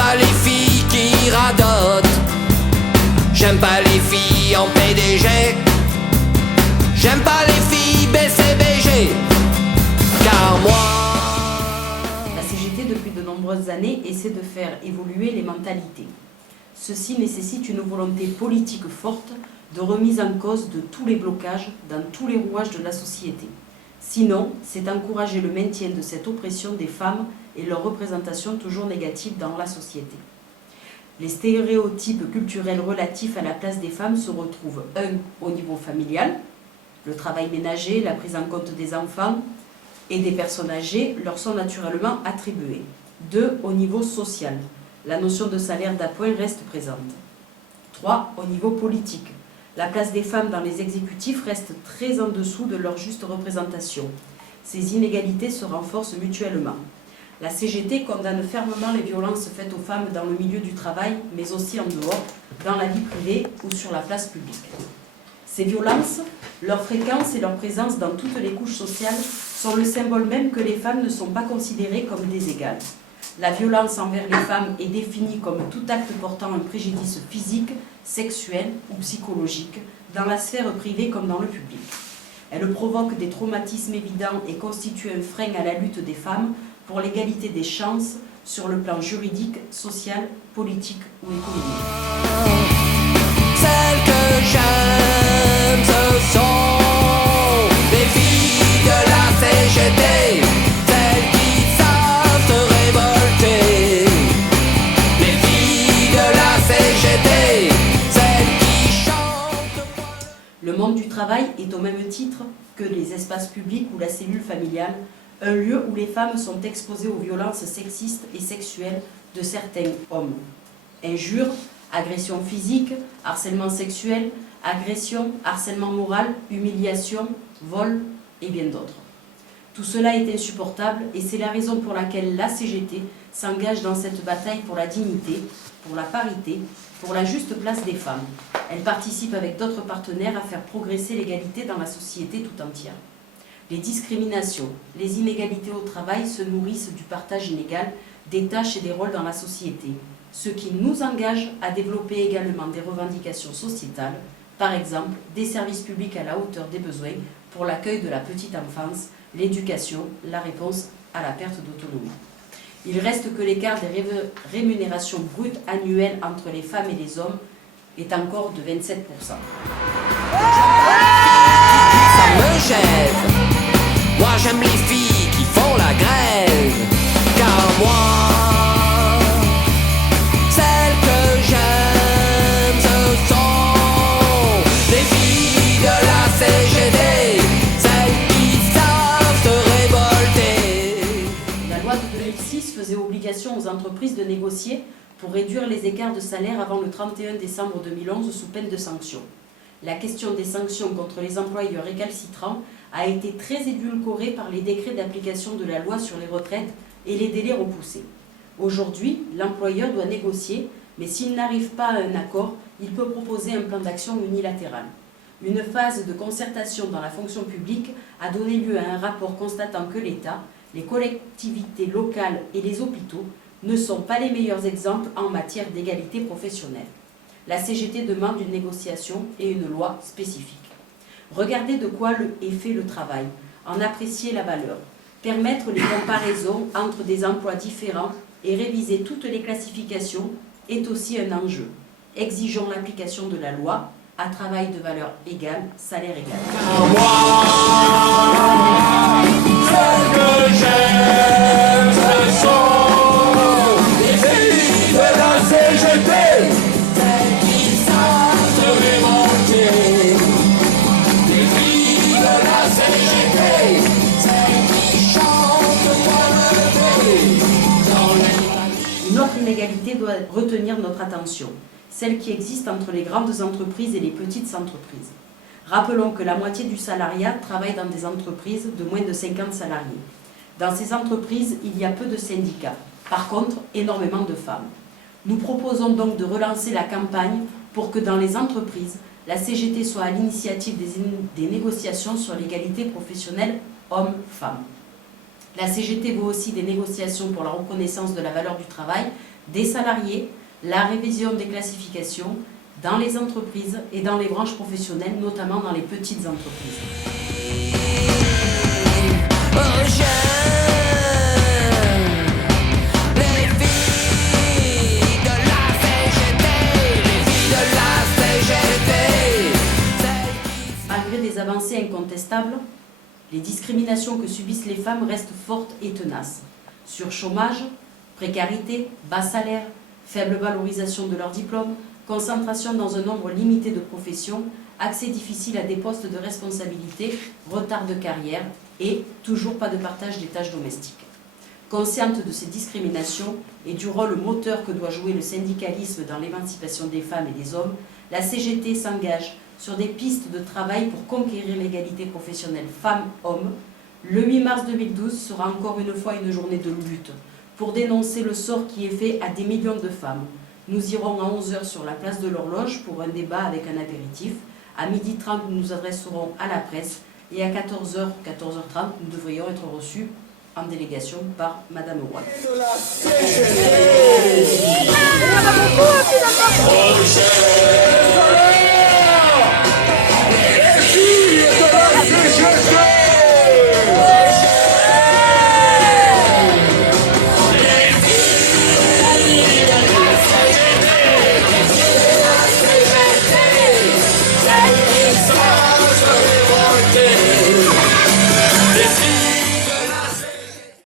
pas les filles qui radotent. J'aime pas les filles en PDG. J'aime pas les filles BCBG. Car moi... La CGT, depuis de nombreuses années, essaie de faire évoluer les mentalités. Ceci nécessite une volonté politique forte de remise en cause de tous les blocages dans tous les rouages de la société. Sinon, c'est encourager le maintien de cette oppression des femmes et leur représentation toujours négative dans la société. Les stéréotypes culturels relatifs à la place des femmes se retrouvent 1. Au niveau familial, le travail ménager, la prise en compte des enfants et des personnes âgées leur sont naturellement attribués. 2. Au niveau social, la notion de salaire d'appoint reste présente. 3. Au niveau politique, la place des femmes dans les exécutifs reste très en dessous de leur juste représentation. Ces inégalités se renforcent mutuellement. La CGT condamne fermement les violences faites aux femmes dans le milieu du travail, mais aussi en dehors, dans la vie privée ou sur la place publique. Ces violences, leur fréquence et leur présence dans toutes les couches sociales sont le symbole même que les femmes ne sont pas considérées comme des égales. La violence envers les femmes est définie comme tout acte portant un préjudice physique, sexuel ou psychologique, dans la sphère privée comme dans le public. Elle provoque des traumatismes évidents et constitue un frein à la lutte des femmes pour l'égalité des chances sur le plan juridique, social, politique ou économique. Celles que j'aime, ce sont les filles de la CGT, celles qui savent se révolter. Les filles de la CGT, celles qui chantent. Le monde du travail est au même titre que les espaces publics ou la cellule familiale, un lieu où les femmes sont exposées aux violences sexistes et sexuelles de certains hommes. Injures, agressions physiques, harcèlement sexuel, agression, harcèlement moral, humiliation, vol et bien d'autres. Tout cela est insupportable et c'est la raison pour laquelle la CGT s'engage dans cette bataille pour la dignité, pour la parité, pour la juste place des femmes. Elle participe avec d'autres partenaires à faire progresser l'égalité dans la société tout entière. Les discriminations, les inégalités au travail se nourrissent du partage inégal des tâches et des rôles dans la société, ce qui nous engage à développer également des revendications sociétales, par exemple des services publics à la hauteur des besoins pour l'accueil de la petite enfance, l'éducation, la réponse à la perte d'autonomie. Il reste que l'écart des rémunérations brutes annuelles entre les femmes et les hommes est encore de 27%. Ça me gêne. Moi j'aime les filles qui font la grève. Car moi, celles que j'aime, ce sont les filles de la CGT, celles qui savent se révolter. La loi de 2006 faisait obligation aux entreprises de négocier pour réduire les écarts de salaire avant le 31 décembre 2011 sous peine de sanctions. La question des sanctions contre les employeurs récalcitrants a été très édulcorée par les décrets d'application de la loi sur les retraites et les délais repoussés. Aujourd'hui, l'employeur doit négocier, mais s'il n'arrive pas à un accord, il peut proposer un plan d'action unilatéral. Une phase de concertation dans la fonction publique a donné lieu à un rapport constatant que l'État, les collectivités locales et les hôpitaux ne sont pas les meilleurs exemples en matière d'égalité professionnelle. La CGT demande une négociation et une loi spécifique. Regardez de quoi est fait le travail, en apprécier la valeur, permettre les comparaisons entre des emplois différents et réviser toutes les classifications est aussi un enjeu. Exigeons l'application de la loi à travail de valeur égale, salaire égal. Celles que j'aime, ce sont les filles de la CGT, celles qui savent se révolter. Les filles de la CGT, celles qui chantent dans le Une autre inégalité doit retenir notre attention, celle qui existe entre les grandes entreprises et les petites entreprises. Rappelons que la moitié du salariat travaille dans des entreprises de moins de 50 salariés. Dans ces entreprises, il y a peu de syndicats, par contre, énormément de femmes. Nous proposons donc de relancer la campagne pour que dans les entreprises, la CGT soit à l'initiative des négociations sur l'égalité professionnelle hommes-femmes. La CGT veut aussi des négociations pour la reconnaissance de la valeur du travail des salariés, la révision des classifications dans les entreprises et dans les branches professionnelles, notamment dans les petites entreprises. Malgré des avancées incontestables, les discriminations que subissent les femmes restent fortes et tenaces. Surchômage, précarité, bas salaire, faible valorisation de leur diplôme, concentration dans un nombre limité de professions, accès difficile à des postes de responsabilité, retard de carrière et toujours pas de partage des tâches domestiques. Consciente de ces discriminations et du rôle moteur que doit jouer le syndicalisme dans l'émancipation des femmes et des hommes, la CGT s'engage sur des pistes de travail pour conquérir l'égalité professionnelle femmes-hommes. Le 8 mars 2012 sera encore une fois une journée de lutte pour dénoncer le sort qui est fait à des millions de femmes. Nous irons à 11h sur la place de l'Horloge pour un débat avec un apéritif. À 12h30, nous nous adresserons à la presse et à 14h, 14h30, nous devrions être reçus en délégation par Madame Roy. De la CGT.